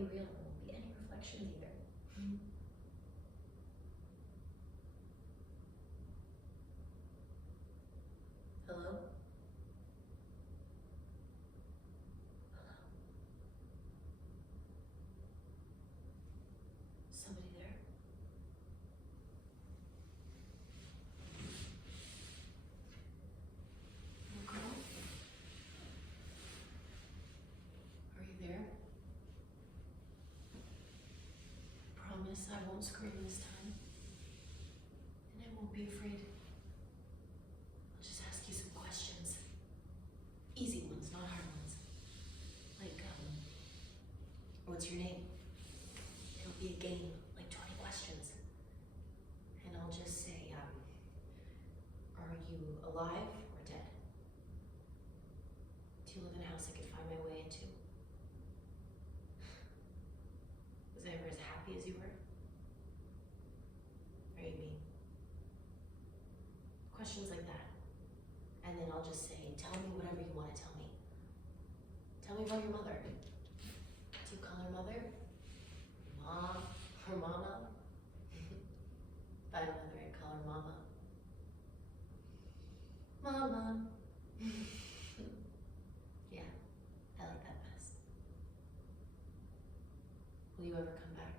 be real. There won't be any reflections either. Hello? Hello? Somebody there? Little girl? Are you there? Promise I won't scream this time. And I won't be afraid. I'll just ask you some questions. Easy ones, not hard ones. Like, what's your name? It'll be a game, like 20 questions. And I'll just say, are you alive or dead? Do you live in a house I could find my way into? Was I ever as happy as you were? Are you mean? Questions like that. And then I'll just say, tell me whatever you want to tell me. Tell me about your mother. Do you call her mother? Mom? Her mama? By mother, I call her mama. Mama. Yeah, I like that best. Will you ever come back?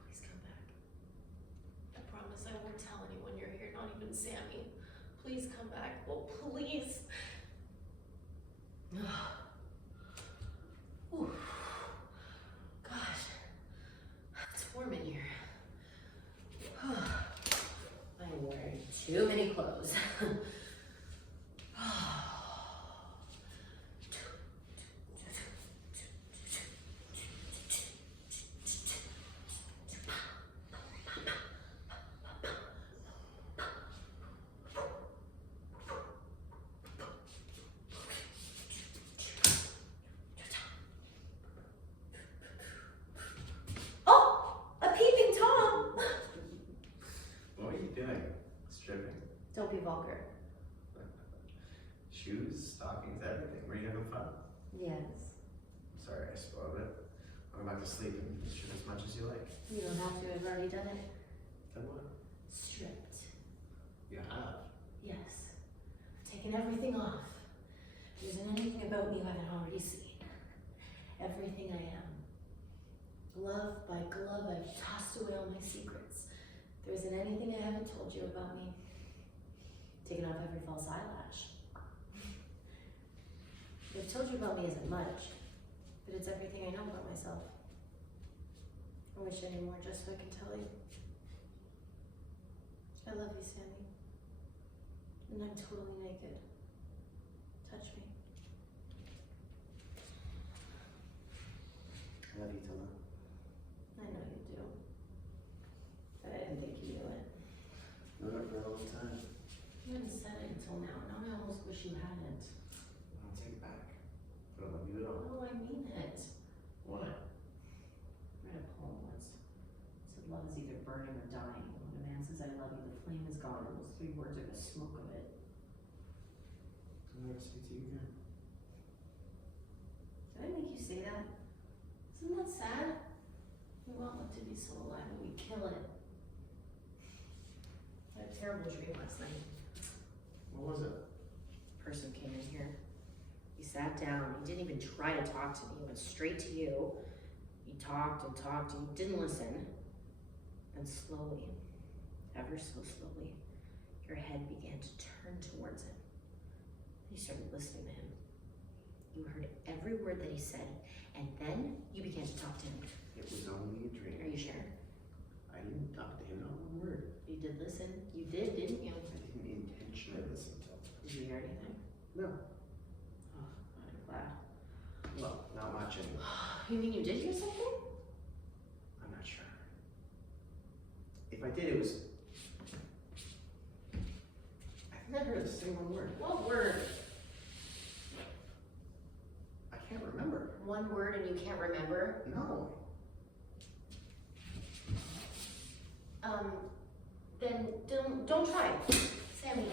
Please come back. I promise I won't tell anyone you're here, not even Sammy. Please come back. Oh, please. Ooh. Gosh, it's warm in here. I'm wearing too many clothes. Don't be vulgar. Shoes, stockings, everything. Were you having fun? Yes. I'm sorry I spoiled it. I'm about to sleep and strip as much as you like. You don't have to, I've already done it. Then what? Stripped. You have? Yes. I've taken everything off. There isn't anything about me you haven't already seen. Everything I am. Glove by glove, I've tossed away all my secrets. There isn't anything I haven't told you about me. Taken off every false eyelash. What I've told you about me isn't much, but it's everything I know about myself. I wish I knew more just so I can tell you. I love you, Sammy. And I'm totally naked. Touch me. I love you, Tilda. I know you do. But I didn't think you knew it. Known it for a long time. You haven't said it until now. Now I almost wish you hadn't. I'll take it back. I don't love you at all. Oh, I mean it. What? I read a poem once. It said love is either burning or dying. When a man says I love you, the flame is gone, and those 3 words are the smoke of it. I'll never speak to you again. Did I make you say that? Isn't that sad? We want love to be so alive and we kill it. I had a terrible dream last night. What was it? A person came in here. He sat down. He didn't even try to talk to me. He went straight to you. He talked and talked and you didn't listen. And slowly, ever so slowly, your head began to turn towards him. You started listening to him. You heard every word that he said, and then you began to talk to him. It was only a dream. Are you sure? I didn't talk to him, not one word. You did listen. You did, didn't you? I didn't intentionally listen to him. Did you hear anything? No. Oh, I'm glad. Well, not much anyway. You mean you did hear something? I'm not sure. If I did, it was... I think I heard her say one word. What word? I can't remember. One word and you can't remember? No. Then don't try. Sammy,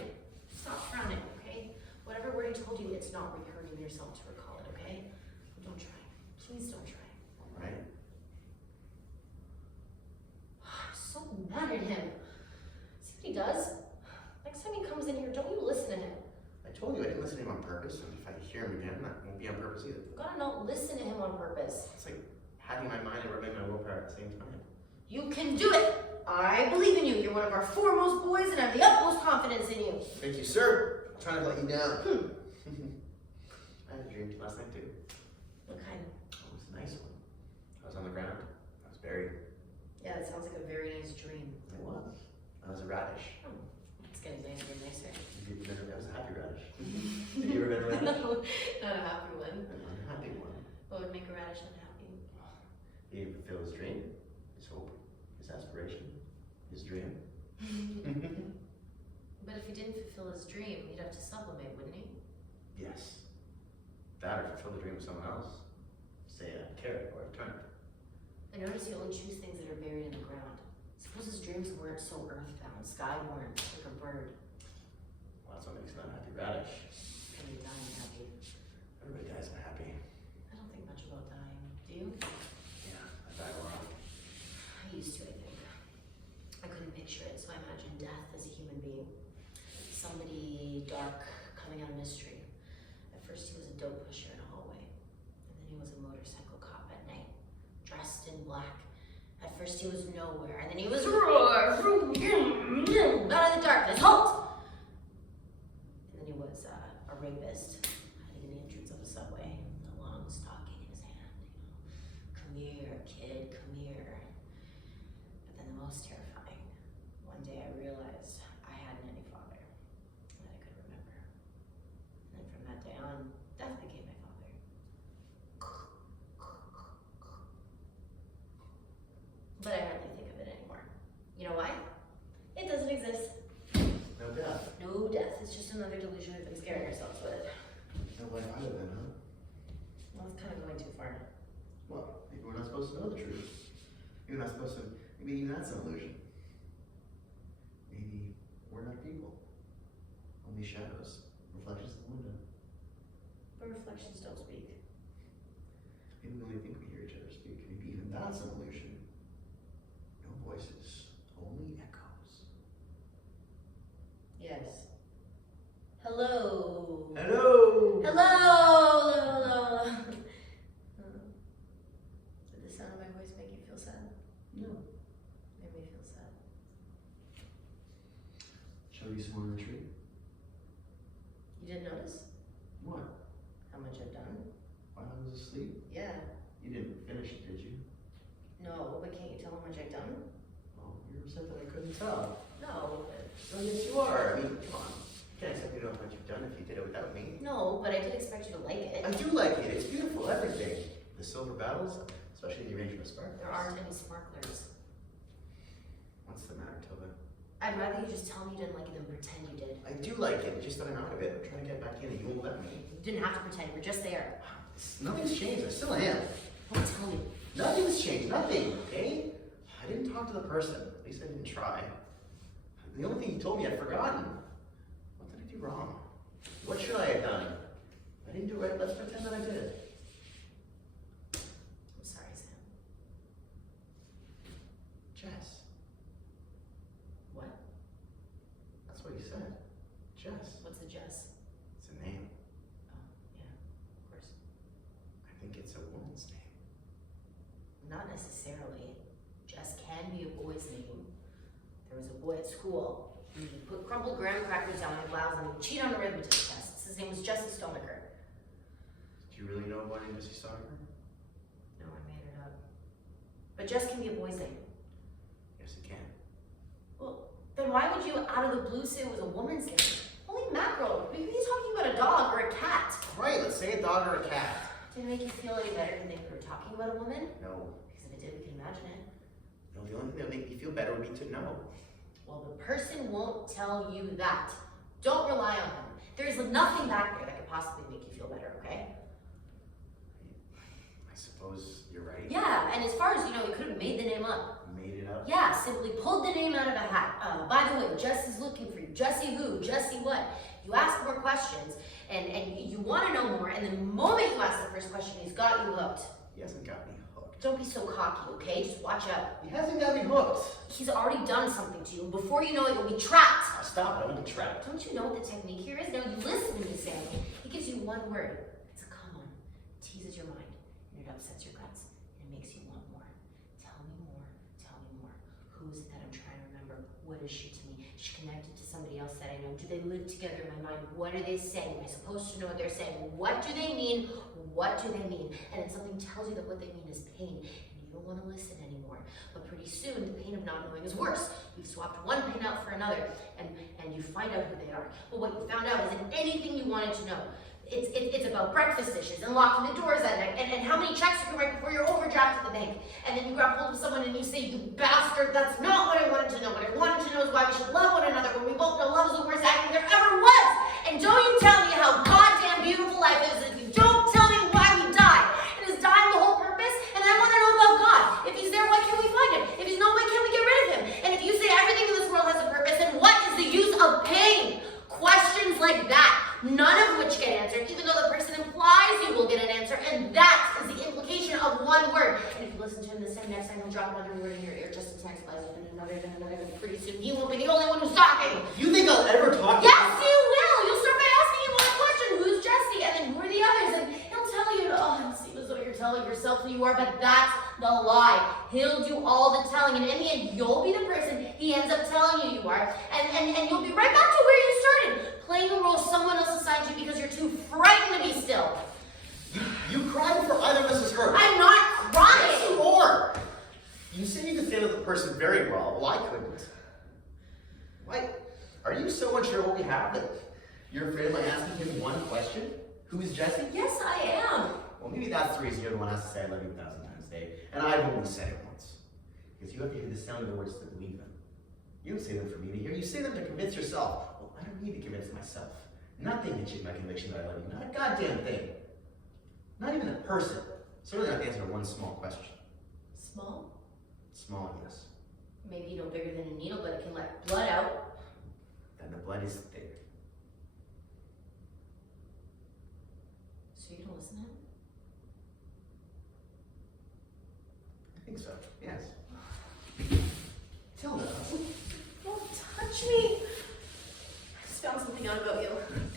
stop frowning, okay? Whatever word he told you, it's not worth hurting yourself to recall it, okay? Don't try. Please don't try. Alright? I'm so mad at him. See what he does? Next time he comes in here, don't you listen to him. I told you I didn't listen to him on purpose, and if I hear him again, that won't be on purpose either. You gotta not listen to him on purpose. It's like having my mind and rubbing my willpower at the same time. You can do it! I believe in you. You're one of our foremost boys, and I have the utmost confidence in you. Thank you, sir. I'm trying to let you down. I had a dream last night too. What kind? Oh, it was a nice one. I was on the ground. I was buried. Yeah, it sounds like a very nice dream. It was. I was a radish. Oh, it's getting nicer and nicer. That was a happy radish. Have you ever been a radish? No, not a happy one. An unhappy one. What would make a radish unhappy? He didn't fulfill his dream, his hope, his aspiration, his dream. But if he didn't fulfill his dream, he'd have to supplement, wouldn't he? Yes. That or fulfill the dream of someone else. Say a carrot or a turnip. I notice you only choose things that are buried in the ground. Suppose his dreams weren't so earthbound, skyborn, like a bird. Well, that's what makes an unhappy radish. And you die unhappy. Everybody dies unhappy. I don't think much about dying. Do you? Yeah, I die a lot. I used to, I think. I couldn't picture it, so I imagined death as a human being. Somebody dark coming out of mystery. At first he was a dope pusher in a hallway. And then he was a motorcycle cop at night, dressed in black. At first he was nowhere, and then he was roar, vroom, vroom, vroom, out of the darkness, halt! And then he was a rapist, hiding in the entrance of a subway, a long stocking in his hand, Come here, kid, come here. But then the most terrifying, one day I realized I hadn't any father that I could remember. And then from that day on, death became my father. But I hardly think of it anymore. You know why? It doesn't exist. No death. No death. It's just another delusion we've been scaring ourselves with. No life either then, huh? Well, it's kind of going too far. Well, maybe we're not supposed to know the truth. Maybe we're not supposed to, maybe even that's an illusion. Maybe we're not people. Only shadows, reflections in the window. But reflections don't speak. Maybe we only think we hear each other speak. Maybe even that's an illusion. No voices, only echoes. Yes. Hello. Hello! Hello. Hello. Did the sound of my voice make you feel sad? No. Made me feel sad. Shall we do some more retreat? You didn't notice What? how much I've done? While I was asleep? Yeah. You didn't finish it, did you? No, but can't you tell how much I've done? Oh, you're upset that I couldn't tell. No, Oh, yes, you are. I mean, come on. You can't expect me to know how much you've done if you did it without me. no, but I did expect you to like it. I do like it. It's beautiful, everything. The silver battles, especially the arrangement of sparkles. There aren't any sparklers. What's the matter, Tilda? I'd rather you just tell me you didn't like it than pretend you did. I do like it. It's just that I'm out of it. I'm trying to get back in and you won't let me. You didn't have to pretend, you were just there. Nothing's changed. I still am. Don't tell me. Nothing's changed. Nothing, okay? I didn't talk to the person. At least I didn't try. The only thing you told me I'd forgotten. What did I do wrong? What should I have done? I didn't do it right. Let's pretend that I did. I'm sorry, Sam. Jess. What? That's what you said. Jess. What's a Jess? It's a name. Oh, yeah, of course. I think it's a woman's name. Not necessarily. Jess can be a boy's name. There was a boy at school. He put crumpled graham crackers down my blouse and he'd cheat on arithmetic tests. His name was Jesse Stonecker. Do you really know a boy named Jesse Stonecker? No, I made it up. But Jess can be a boy's name. Yes, it can. Well, then why would you, out of the blue, say it was a woman's name? Holy mackerel, we could be talking about a dog or a cat. Right, let's say a dog or a cat. Did it make you feel any better to think we were talking about a woman? No. Because if it did, we can imagine it. No, the only thing that would make me feel better would be to know. Well, the person won't tell you that. Don't rely on them. There's nothing back there that could possibly make you feel better, okay? I suppose you're right. Yeah, and as far as you know, you could have made the name up. Made it up? Yeah, simply pulled the name out of a hat. By the way, Jess is looking for you. Jesse who? Jesse what? You ask more questions, and you want to know more, and the moment you ask the first question, he's got you hooked. He hasn't got me hooked. Don't be so cocky, okay? Just watch out. He hasn't got me hooked. He's already done something to you, and before you know it, you'll be trapped. Oh, stop it, I won't be trapped. Don't you know what the technique here is? No, you listen to me, Sam. He gives you one word. It's a come on. It teases your mind, and it upsets your guts, and it makes you want more. Tell me more. Tell me more. Who is it that I'm trying to remember? What is she to me? Is she connected to somebody else that I know? Do they live together in my mind? What are they saying? Am I supposed to know what they're saying? What do they mean? What do they mean? And then something tells you that what they mean is pain, and you don't want to listen anymore. But pretty soon, the pain of not knowing is worse. You've swapped one pain out for another, and you find out who they are. But what you found out isn't anything you wanted to know. It's about breakfast dishes and locking the doors at night and how many checks you can write before you're overdrafted at the bank. And then you grab hold of someone and you say, you bastard, that's not what I wanted to know. What I wanted to know is why we should love one another when we both know love is the worst acting there ever was. And don't you tell me how goddamn beautiful life is if you don't tell me why we die. And is dying the whole purpose? And I want to know about God. If he's there, why can't we find him? If he's not, why can't we get rid of him? And if you say everything in this world has a purpose, then what is the use of pain? Questions like that, none of which get answered, even though the person implies you will get an answer, and that is the implication of one word. And if you listen to him the same next time, he'll drop another word in your ear just as time flies up, and another, and pretty soon you won't be the only one who's talking. You think I'll ever talk to Yes, you will! You'll start by asking him one question, who's Jesse, and then who are the others, and he'll tell you, oh, it seems as though you're telling yourself who you are, but that's the lie. He'll do all the telling, and in the end, you'll be the person he ends up telling you are, and you'll be right back to where you started, playing a role someone else assigned you because you're too frightened to be still. You cry before either of us is hurt. I'm not crying! Yes, you are. You say you could stand with the person very well. Well, I couldn't. Why? Are you so unsure what we have that you're afraid of my asking him one question? Who is Jesse? Yes, I am. Well, maybe that's the reason you're the one who has to say I love you 1,000 times a day, and I've only said it once. Because you have to hear the sound of the words to believe them. You don't say them for me to hear, you say them to convince yourself. Well, I don't need to convince myself. Nothing can shake my conviction that I love you, not a goddamn thing. Not even a person. Certainly not the answer to one small question. Small? Small, yes. Maybe no bigger than a needle, but it can let blood out. Then the blood is thick. So you don't listen to him? I think so, yes. Tilda. Don't touch me! I just found something out about you.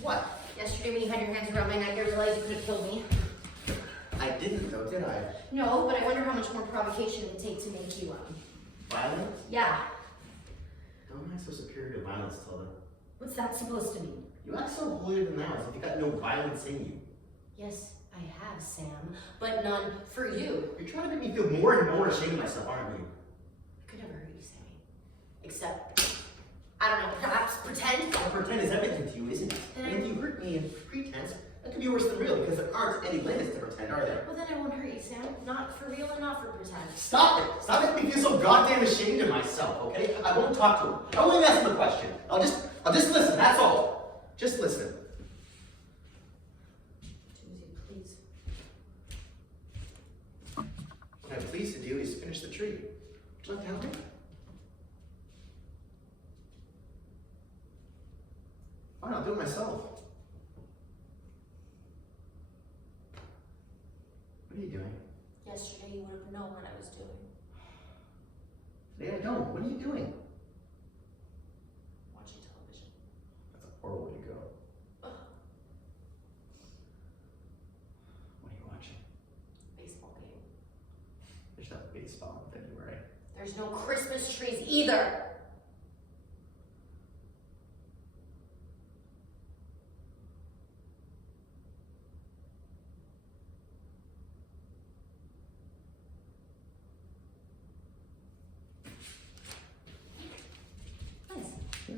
What? Yesterday when you had your hands around my neck, I realized you could have killed me. I didn't though, did I? No, but I wonder how much more provocation it would take to make you, Violent? Yeah. How am I so superior to violence, Tilda? What's that supposed to mean? You act so holier than thou, as if you got no violence in you. Yes, I have, Sam, but none for you. You're trying to make me feel more and more ashamed of myself, aren't you? I could never hurt you, Sammy. Except, I don't know, perhaps pretend? Well, pretend is everything to you, isn't it? And if you hurt me in pretense, that could be worse than real, because there aren't any limits to pretend, are there? Well, then I won't hurt you, Sam. Not for real and not for pretend. Stop it! Stop making me feel so goddamn ashamed of myself, okay? I won't talk to him. I won't even ask him a question. I'll just listen, that's all. Just listen. Do as you please. What I'm pleased to do is finish the tree. Would you like to help me? Fine, I'll do it myself. What are you doing? Yesterday you would have known what I was doing. Today I don't. What are you doing? Watching television. That's a horrible way to go. Ugh. What are you watching? Baseball game. There's no baseball in February. There's no Christmas trees either. Nice. Yeah.